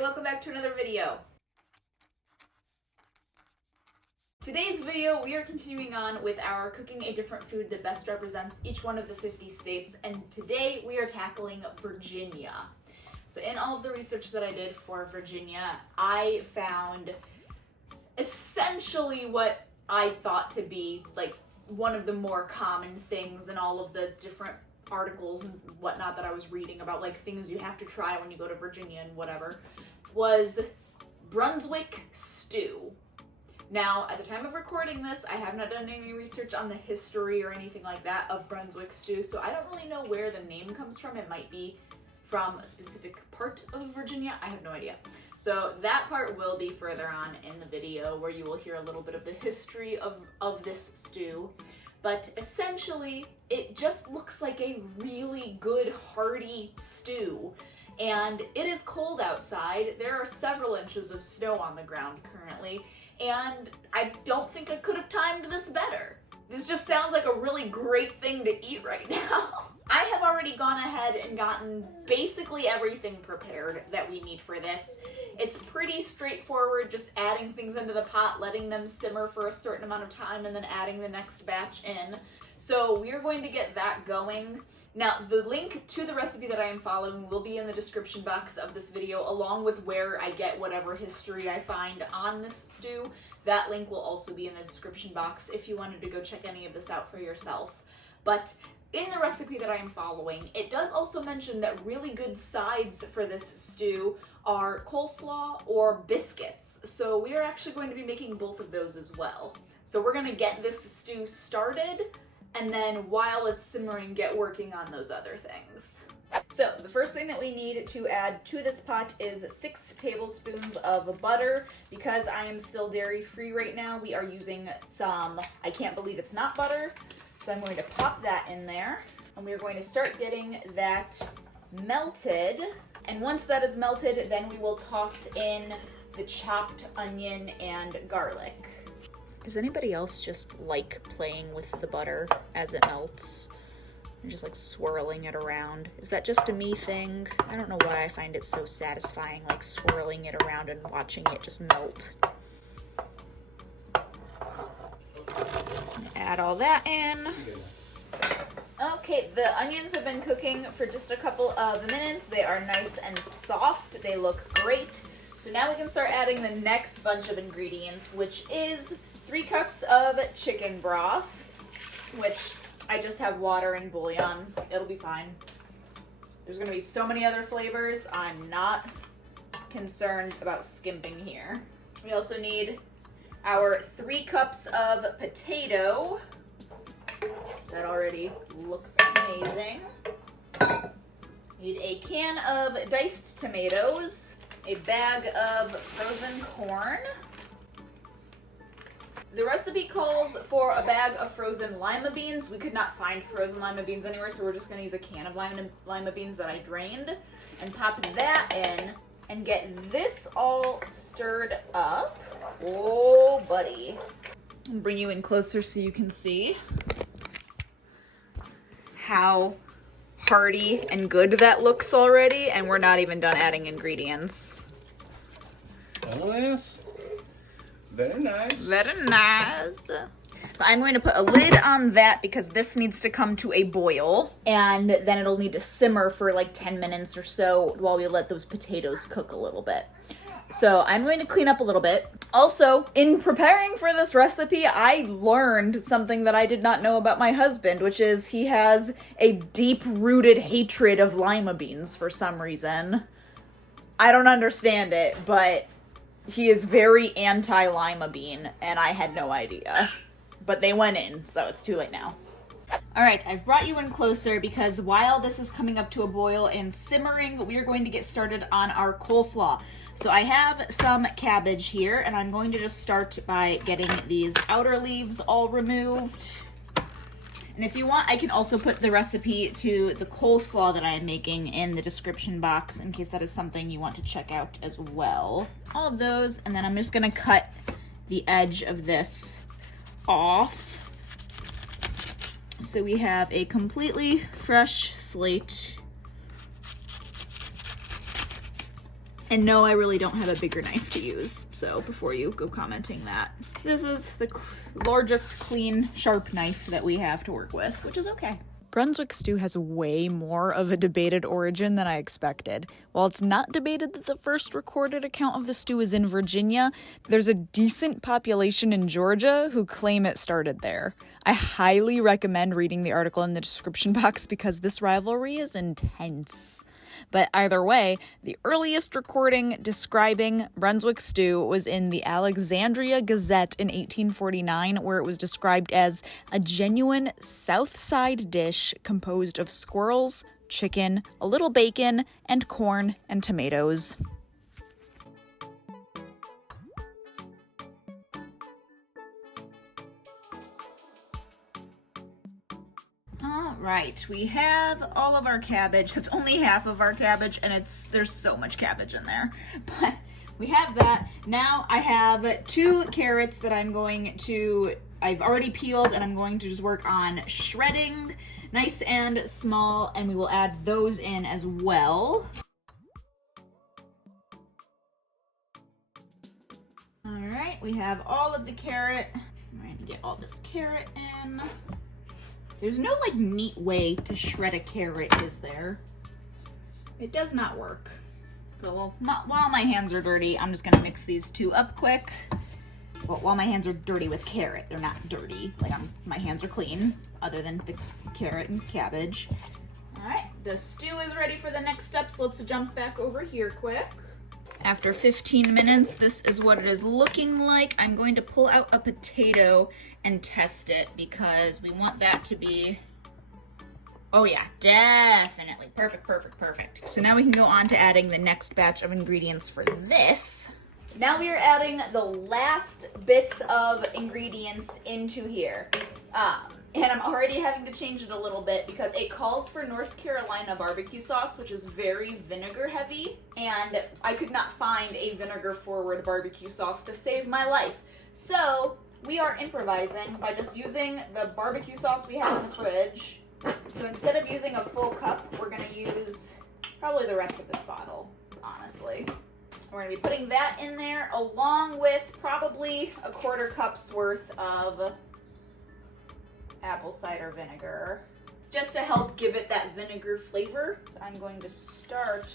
everybody, welcome back to another video. Today's video, we are continuing on with our cooking a different food that best represents each one of the 50 states, and today we are tackling Virginia. So in all of the research that I did for Virginia, I found essentially what I thought to be like one of the more common things in all of the different articles and whatnot that I was reading about, like things you have to try when you go to Virginia and whatever, was Brunswick stew. Now, at the time of recording this, I have not done any research on the history or anything like that of Brunswick stew, so I don't really know where the name comes from. It might be from a specific part of Virginia. I have no idea. So that part will be further on in the video, where you will hear a little bit of the history of this stew. But essentially, it just looks like a really good, hearty stew. And it is cold outside. There are several inches of snow on the ground currently, and I don't think I could have timed this better. This just sounds like a really great thing to eat right now. I have already gone ahead and gotten basically everything prepared that we need for this. It's pretty straightforward, just adding things into the pot, letting them simmer for a certain amount of time, and then adding the next batch in. So we are going to get that going. Now, the link to the recipe that I am following will be in the description box of this video, along with where I get whatever history I find on this stew. That link will also be in the description box if you wanted to go check any of this out for yourself. But in the recipe that I am following, it does also mention that really good sides for this stew are coleslaw or biscuits. So we are actually going to be making both of those as well. So we're gonna get this stew started, and then while it's simmering, get working on those other things. So the first thing that we need to add to this pot is 6 tablespoons of butter. Because I am still dairy free right now, we are using some, I can't believe it's not butter. So I'm going to pop that in there, and we're going to start getting that melted. And once that is melted, then we will toss in the chopped onion and garlic. Does anybody else just like playing with the butter as it melts? And just like swirling it around. Is that just a me thing? I don't know why I find it so satisfying, like swirling it around and watching it just melt. Add all that in. Okay, the onions have been cooking for just a couple of minutes. They are nice and soft. They look great. So now we can start adding the next bunch of ingredients, which is 3 cups of chicken broth, which I just have water and bouillon. It'll be fine. There's gonna be so many other flavors. I'm not concerned about skimping here. We also need our 3 cups of potato. That already looks amazing. Need a can of diced tomatoes, a bag of frozen corn. The recipe calls for a bag of frozen lima beans. We could not find frozen lima beans anywhere, so we're just gonna use a can of lima beans that I drained, and pop that in and get this all stirred up. Oh, buddy. I'll bring you in closer so you can see how hearty and good that looks already, and we're not even done adding ingredients. Oh, yes. Very nice. Very nice. I'm going to put a lid on that because this needs to come to a boil, and then it'll need to simmer for like 10 minutes or so while we let those potatoes cook a little bit. So I'm going to clean up a little bit. Also, in preparing for this recipe, I learned something that I did not know about my husband, which is he has a deep-rooted hatred of lima beans for some reason. I don't understand it, but he is very anti-lima bean, and I had no idea. But they went in, so it's too late now. Alright, I've brought you in closer because while this is coming up to a boil and simmering, we are going to get started on our coleslaw. So I have some cabbage here, and I'm going to just start by getting these outer leaves all removed. And if you want, I can also put the recipe to the coleslaw that I am making in the description box in case that is something you want to check out as well. All of those, and then I'm just gonna cut the edge of this off. So we have a completely fresh slate. And no, I really don't have a bigger knife to use, so before you go commenting that. This is the largest, clean, sharp knife that we have to work with, which is okay. Brunswick stew has way more of a debated origin than I expected. While it's not debated that the first recorded account of the stew is in Virginia, there's a decent population in Georgia who claim it started there. I highly recommend reading the article in the description box because this rivalry is intense. But either way, the earliest recording describing Brunswick stew was in the Alexandria Gazette in 1849, where it was described as a genuine South Side dish composed of squirrels, chicken, a little bacon, and corn and tomatoes. Right, we have all of our cabbage. That's only half of our cabbage, and there's so much cabbage in there. But we have that. Now I have 2 carrots that I've already peeled, and I'm going to just work on shredding nice and small, and we will add those in as well. All right, we have all of the carrot. I'm going to get all this carrot in. There's no like neat way to shred a carrot, is there? It does not work. So while my hands are dirty, I'm just gonna mix these 2 up quick. Well, while my hands are dirty with carrot, they're not dirty. Like my hands are clean, other than the carrot and cabbage. All right, the stew is ready for the next step, so let's jump back over here quick. After 15 minutes, this is what it is looking like. I'm going to pull out a potato and test it because we want that to be, oh yeah, definitely. Perfect, perfect, perfect. So now we can go on to adding the next batch of ingredients for this. Now we are adding the last bits of ingredients into here. And I'm already having to change it a little bit because it calls for North Carolina barbecue sauce, which is very vinegar heavy, and I could not find a vinegar forward barbecue sauce to save my life. So we are improvising by just using the barbecue sauce we have in the fridge. So instead of using a full cup, we're gonna use probably the rest of this bottle, honestly. We're gonna be putting that in there along with probably a 1/4 cup's worth of apple cider vinegar, just to help give it that vinegar flavor. So I'm going to start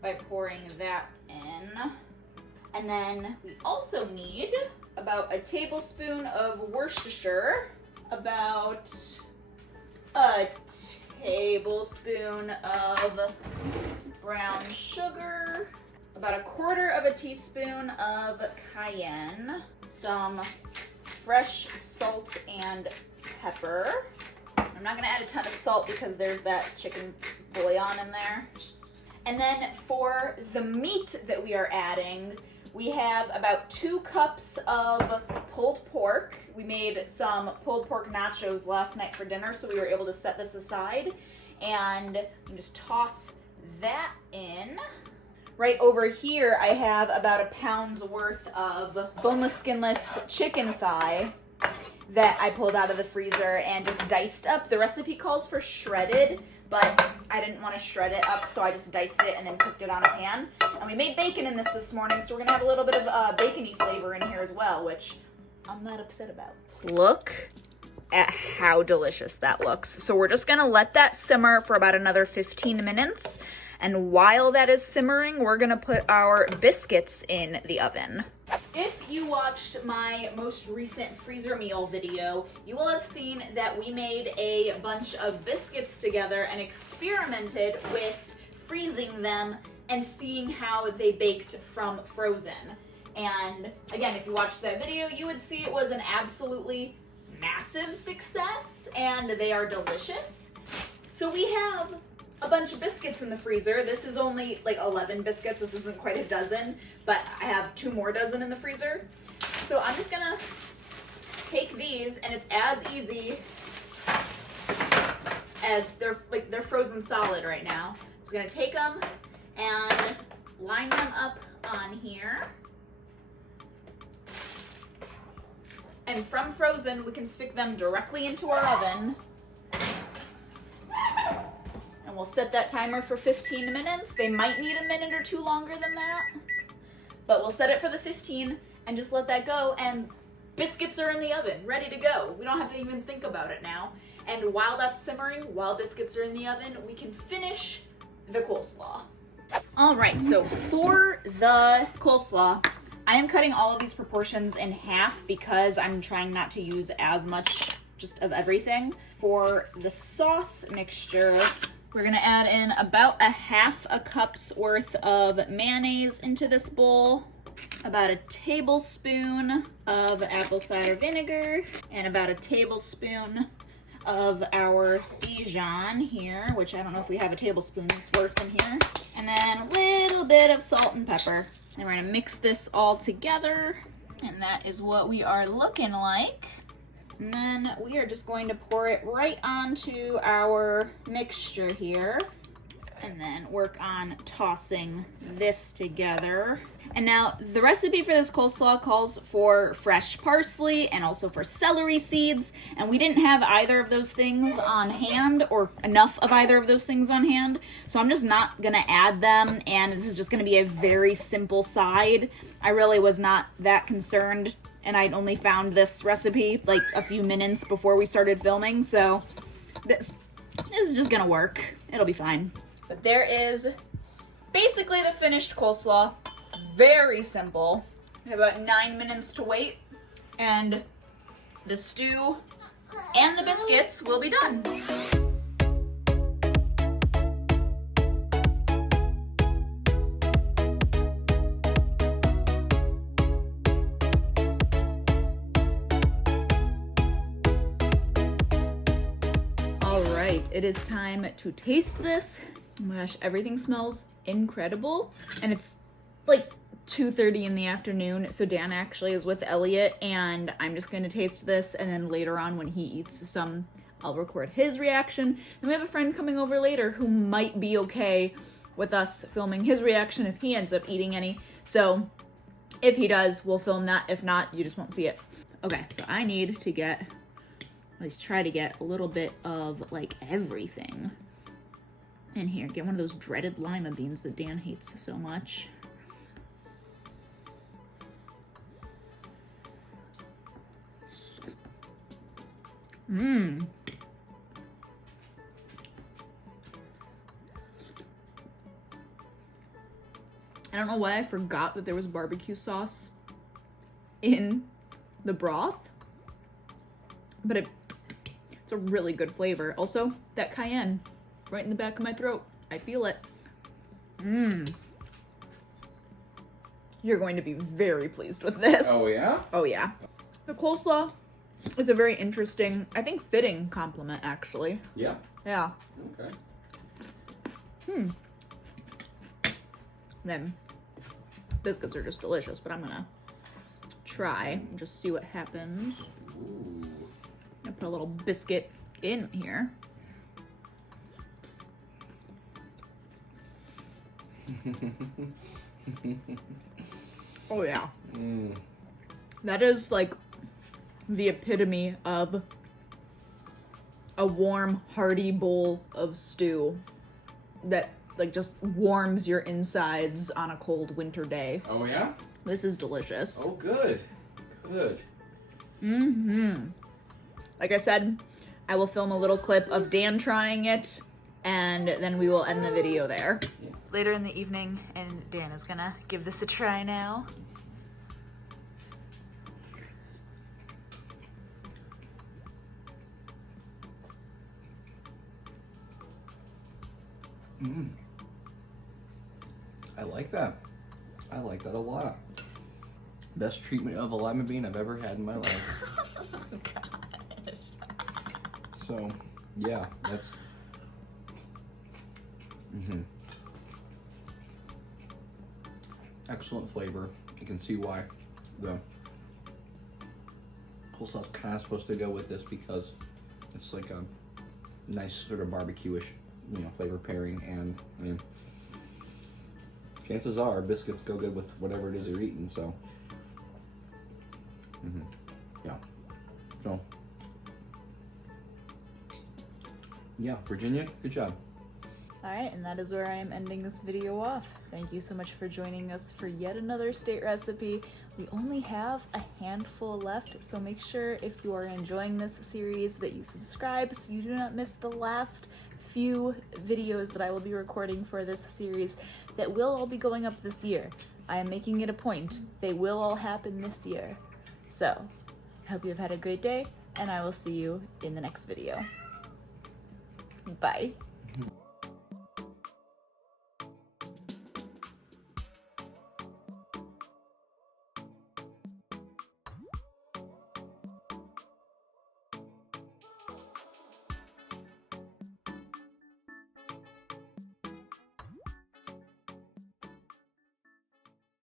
by pouring that in. And then we also need about a tablespoon of Worcestershire, about a tablespoon of brown sugar, about a 1/4 teaspoon of cayenne, some fresh salt and pepper. I'm not gonna add a ton of salt because there's that chicken bouillon in there. And then for the meat that we are adding, we have about 2 cups of pulled pork. We made some pulled pork nachos last night for dinner, so we were able to set this aside. And you just toss that in. Right over here, I have about 1 pound's worth of boneless, skinless chicken thigh that I pulled out of the freezer and just diced up. The recipe calls for shredded, but I didn't want to shred it up, so I just diced it and then cooked it on a pan. And we made bacon in this morning, so we're gonna have a little bit of bacon-y flavor in here as well, which I'm not upset about. Look at how delicious that looks. So we're just gonna let that simmer for about another 15 minutes. And while that is simmering, we're gonna put our biscuits in the oven. If you watched my most recent freezer meal video, you will have seen that we made a bunch of biscuits together and experimented with freezing them and seeing how they baked from frozen. And again, if you watched that video, you would see it was an absolutely massive success and they are delicious. So we have a bunch of biscuits in the freezer. This is only like 11 biscuits. This isn't quite a dozen, but I have 2 more dozen in the freezer. So I'm just gonna take these, and it's as easy as they're frozen solid right now. I'm just gonna take them and line them up on here. And from frozen, we can stick them directly into our oven. And we'll set that timer for 15 minutes. They might need a minute or two longer than that, but we'll set it for the 15 and just let that go, and biscuits are in the oven, ready to go. We don't have to even think about it now. And while that's simmering, while biscuits are in the oven, we can finish the coleslaw. All right, so for the coleslaw, I am cutting all of these proportions in half because I'm trying not to use as much just of everything. For the sauce mixture, we're gonna add in about a half a cup's worth of mayonnaise into this bowl, about a tablespoon of apple cider vinegar, and about a tablespoon of our Dijon here, which I don't know if we have a tablespoon's worth in here, and then a little bit of salt and pepper. And we're gonna mix this all together, and that is what we are looking like. And then we are just going to pour it right onto our mixture here, and then work on tossing this together. And now the recipe for this coleslaw calls for fresh parsley and also for celery seeds, and we didn't have either of those things on hand, or enough of either of those things on hand, so I'm just not gonna add them, and this is just gonna be a very simple side. I really was not that concerned, and I'd only found this recipe like a few minutes before we started filming, so this is just gonna work. It'll be fine. But there is basically the finished coleslaw. Very simple. We have about 9 minutes to wait, and the stew and the biscuits will be done. All right, it is time to taste this. Oh my gosh, everything smells incredible, and it's like 2:30 in the afternoon, so Dan actually is with Elliot, and I'm just going to taste this, and then later on when he eats some, I'll record his reaction. And we have a friend coming over later who might be okay with us filming his reaction if he ends up eating any, so if he does, we'll film that. If not, you just won't see it. Okay, so I need to get, at least try to get a little bit of like everything in here. Get one of those dreaded lima beans that Dan hates so much. I don't know why I forgot that there was barbecue sauce in the broth, but it's a really good flavor. Also, that cayenne right in the back of my throat. I feel it. You're going to be very pleased with this. Oh, yeah? Oh, yeah. The coleslaw is a very interesting, I think fitting compliment, actually. Yeah. Yeah. Okay. Then biscuits are just delicious, but I'm gonna try and just see what happens. Ooh. I put a little biscuit in here. Oh yeah. That is like the epitome of a warm, hearty bowl of stew that like just warms your insides on a cold winter day. Oh yeah? This is delicious. Oh good. Good. Like I said, I will film a little clip of Dan trying it, and then we will end the video there. Yeah. Later in the evening, and Dan is gonna give this a try now. I like that. I like that a lot. Best treatment of a lima bean I've ever had in my life. Oh, gosh. So, yeah, that's... Excellent flavor. You can see why the coleslaw's kind of supposed to go with this, because it's like a nice sort of barbecue-ish, flavor pairing, and I mean, chances are biscuits go good with whatever it is you're eating, so. Yeah. So. Yeah, Virginia, good job. Alright, and that is where I am ending this video off. Thank you so much for joining us for yet another state recipe. We only have a handful left, so make sure if you are enjoying this series that you subscribe so you do not miss the last few videos that I will be recording for this series that will all be going up this year. I am making it a point. They will all happen this year. So, I hope you have had a great day, and I will see you in the next video. Bye.